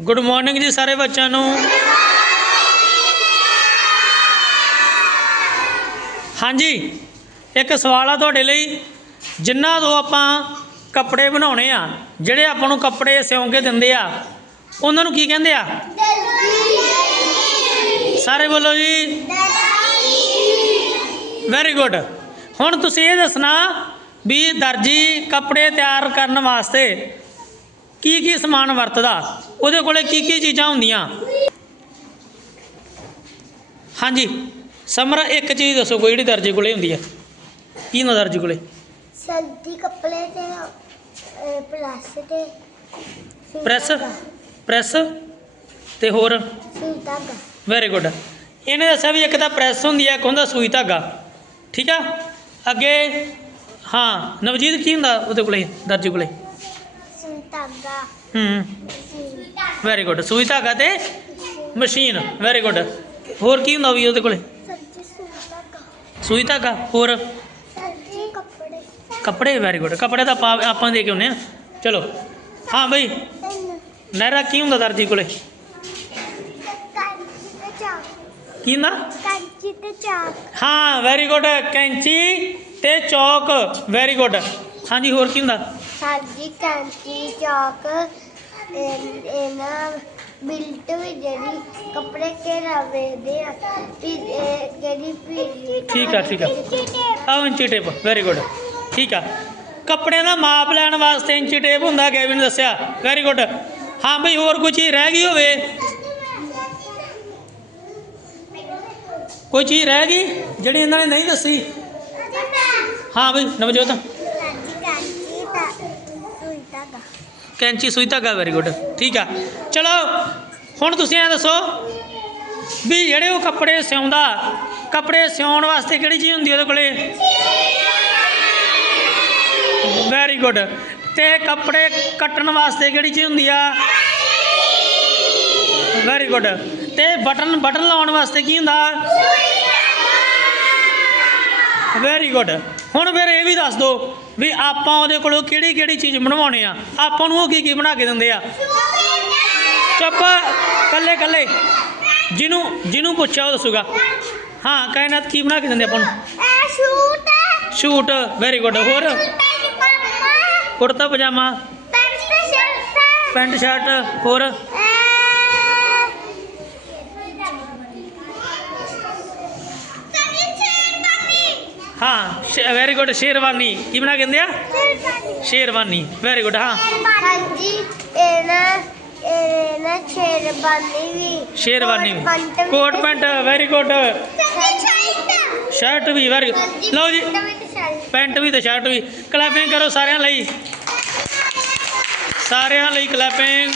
Good morning ਜੀ ਸਾਰੇ ਬੱਚਿਆਂ ਨੂੰ। ਹਾਂਜੀ, ਇੱਕ ਸਵਾਲ ਆ ਤੁਹਾਡੇ ਲਈ। ਜਿਨ੍ਹਾਂ ਤੋਂ ਆਪਾਂ ਕੱਪੜੇ ਬਣਾਉਣੇ ਆ, ਜਿਹੜੇ ਆਪਾਂ ਨੂੰ ਕੱਪੜੇ ਸਿਉਂ ਕੇ ਦਿੰਦੇ ਆ, ਉਹਨਾਂ ਨੂੰ ਕੀ ਕਹਿੰਦੇ ਆ? ਸਾਰੇ ਬੋਲੋ ਜੀ। ਵੈਰੀ ਗੁੱਡ ਹੁਣ ਤੁਸੀਂ ਇਹ ਦੱਸਣਾ ਵੀ ਦਰਜੀ ਕੱਪੜੇ ਤਿਆਰ ਕਰਨ ਵਾਸਤੇ ਕੀ ਕੀ ਸਮਾਨ ਵਰਤਦਾ? ਉਹਦੇ ਕੋਲੇ ਕੀ ਕੀ ਚੀਜ਼ਾਂ ਹੁੰਦੀਆਂ? ਹਾਂਜੀ ਸਮਰ ਇੱਕ ਚੀਜ਼ ਦੱਸੋ ਕੋਈ ਜਿਹੜੀ ਦਰਜੀ ਕੋਲੇ ਹੁੰਦੀ ਹੈ ਕੀ ਹੁੰਦਾ ਦਰਜੀ ਕੋਲੇ? ਸਰਦੀ ਕੱਪੜੇ ਤੇ ਪਲੱਸ ਤੇ। ਪ੍ਰੈਸ? ਪ੍ਰੈਸ? ਤੇ ਹੋਰ? ਸੂਈ ਧਾਗਾ ਵੈਰੀ ਗੁੱਡ ਇਹਨੇ ਦੱਸਿਆ ਵੀ ਇੱਕ ਤਾਂ ਪ੍ਰੈਸ ਹੁੰਦੀ ਹੈ ਇੱਕ ਹੁੰਦਾ ਸੂਈ ਧਾਗਾ ਠੀਕ ਆ? ਅੱਗੇ ਹਾਂ ਨਵਜੀਤ ਕੀ ਹੁੰਦਾ ਉਹਦੇ ਕੋਲੇ ਦਰਜੀ ਕੋਲੇ? ਧਾਗਾ ਹੂੰ। ਸੂਈ ਵੈਰੀ ਗੁੱਡ ਸੂਈ ਧਾਗਾ ਤੇ ਮਸ਼ੀਨ। ਵੈਰੀ ਗੁੱਡ ਹੋਰ ਕੀ ਹੁੰਦਾ ਵੀ ਉਹਦੇ ਕੋਲੇ? ਸੂਈ ਧਾਗਾ ਸੂਈ ਧਾਗਾ ਹੋਰ ਕੱਪੜੇ। ਕੱਪੜੇ ਵੈਰੀ ਗੁੱਡ ਕੱਪੜੇ ਤਾਂ ਆਪਾਂ ਆਪਾਂ ਦੇ ਕੇ ਆਉਂਦੇ ਆ ਚਲੋ। ਹਾਂ ਬਈ। ਤਿੰਨ ਨਹਿਰਾ ਕੀ ਹੁੰਦਾ ਦਰਜੀ ਕੋਲੇ? ਕੈਂਚੀ ਤੇ ਚਾਕ। ਕੀ ਹੁੰਦਾ? ਕੈਂਚੀ ਤੇ ਚਾਕ। ਹਾਂ ਵੈਰੀ ਗੁੱਡ ਕੈਂਚੀ ਤੇ ਚੌਕ। ਵੈਰੀ ਗੁੱਡ ਹਾਂਜੀ ਹੋਰ ਕੀ ਹੁੰਦਾ? ਸਰਦੀ ਕੈਂਚੀ ਚਾਕ ਇਹ- ਇਹਨਾਂ ਬਿਲਟ ਵੀ ਜਿਹੜੀ ਕੱਪੜੇ ਘੇਰਾ ਵੇਖਦੇ ਆ ਵੀ ਇਹ ਕਿਹੜੀ ਪੀਲੀ ਠੀਕ ਆ, ਠੀਕ ਆ। ਆ। ਇੰਚੀ ਟੇਪ ਵੈਰੀ ਗੁੱਡ ਠੀਕ ਆ। ਕੱਪੜਿਆਂ ਦਾ ਮਾਪ ਲੈਣ ਵਾਸਤੇ ਇੰਚੀ ਟੇਪ ਹੁੰਦਾ ਕੈਵਿਨ ਦੱਸਿਆ। ਵੈਰੀ ਗੁੱਡ ਹਾਂ ਬਈ ਹੋਰ ਕੋਈ ਚੀਜ਼ ਰਹਿ ਗਈ ਹੋਵੇ? ਕੋਈ ਚੀਜ਼ ਰਹਿ ਗਈ? ਜਿਹੜੀ ਇਹਨਾਂ ਨੇ ਨਹੀਂ ਦੱਸੀ? ਹਾਂ ਬਈ ਨਵਜੋਤ। ਧਾਗਾ ਕੈਂਚੀ ਸੂਈ ਧਾਗਾ ਵੈਰੀ ਗੁੱਡ ਠੀਕ ਆ। ਚਲੋ, ਹੁਣ ਤੁਸੀਂ ਇਹ ਦੱਸੋ ਵੀ ਜਿਹੜੇ ਉਹ ਕੱਪੜੇ ਸਿਉਂਦਾ, ਕੱਪੜੇ ਸਿਉਣ ਵਾਸਤੇ ਕਿਹੜੀ ਚੀਜ਼ ਹੁੰਦੀ ਉਹਦੇ ਕੋਲੇ? ਵੈਰੀ ਗੁੱਡ ਤੇ ਕੱਪੜੇ ਕੱਟਣ ਵਾਸਤੇ ਕਿਹੜੀ ਚੀਜ਼ ਹੁੰਦੀ ਆ? ਵੈਰੀ ਗੁੱਡ ਤੇ ਬਟਨ ਬਟਨ ਲਾਉਣ ਵਾਸਤੇ ਕੀ ਹੁੰਦਾ? ਵੈਰੀ ਗੁੱਡ ਹੁਣ ਫਿਰ ਇਹ ਵੀ ਦੱਸ ਦਿਓ ਵੀ ਆਪਾਂ ਉਹਦੇ ਕੋਲੋਂ ਕਿਹੜੀ ਕਿਹੜੀ ਚੀਜ਼ ਬਣਵਾਉਣੇ ਆ? ਆਪਾਂ ਨੂੰ ਉਹ ਕੀ ਕੀ ਬਣਾ ਕੇ ਦਿੰਦੇ ਆ? ਚੁੱਪ ਕੱਲੇ ਕੱਲੇ ਜਿਹਨੂੰ ਜਿਹਨੂੰ ਪੁੱਛਿਆ ਉਹ ਦੱਸੂਗਾ। ਹਾਂ ਕਾਇਨਾਤ ਕੀ ਬਣਾ ਕੇ ਦਿੰਦੇ ਆਪਾਂ ਨੂੰ? ਸ਼ੂਟ। ਸ਼ੂਟ ਵੈਰੀ ਗੁੱਡ ਹੋਰ? ਕੁੜਤਾ ਪਜਾਮਾ। Pant shirt. Pant shirt. ਹੋਰ? ਹਾਂ ਵੈਰੀ ਗੁੱਡ ਸ਼ੇਰਵਾਨੀ ਕੀ ਬਣਾ ਕੇ ਦਿੰਦੇ ਆ ਸ਼ੇਰਵਾਨੀ ਵੈਰੀ ਗੁੱਡ ਹਾਂ ਹਾਂਜੀ ਇਹਨਾਂ ਇਹਨਾਂ ਸ਼ੇਰਬਾਨੀ ਵੀ ਸ਼ੇਰਵਾਨੀ ਕੋਟ ਪੈਂਟ ਵੀ coat pant very good shirt ਵੀ ਵੈਰੀ ਲਓ ਜੀ ਵੀ ਪੈਂਟ ਵੀ ਤੇ ਸ਼ਰਟ ਵੀ ਕਲੈਪਿੰਗ ਕਰੋ ਸਾਰਿਆਂ ਲਈ ਸਾਰਿਆਂ ਲਈ ਕਲੈਪਿੰਗ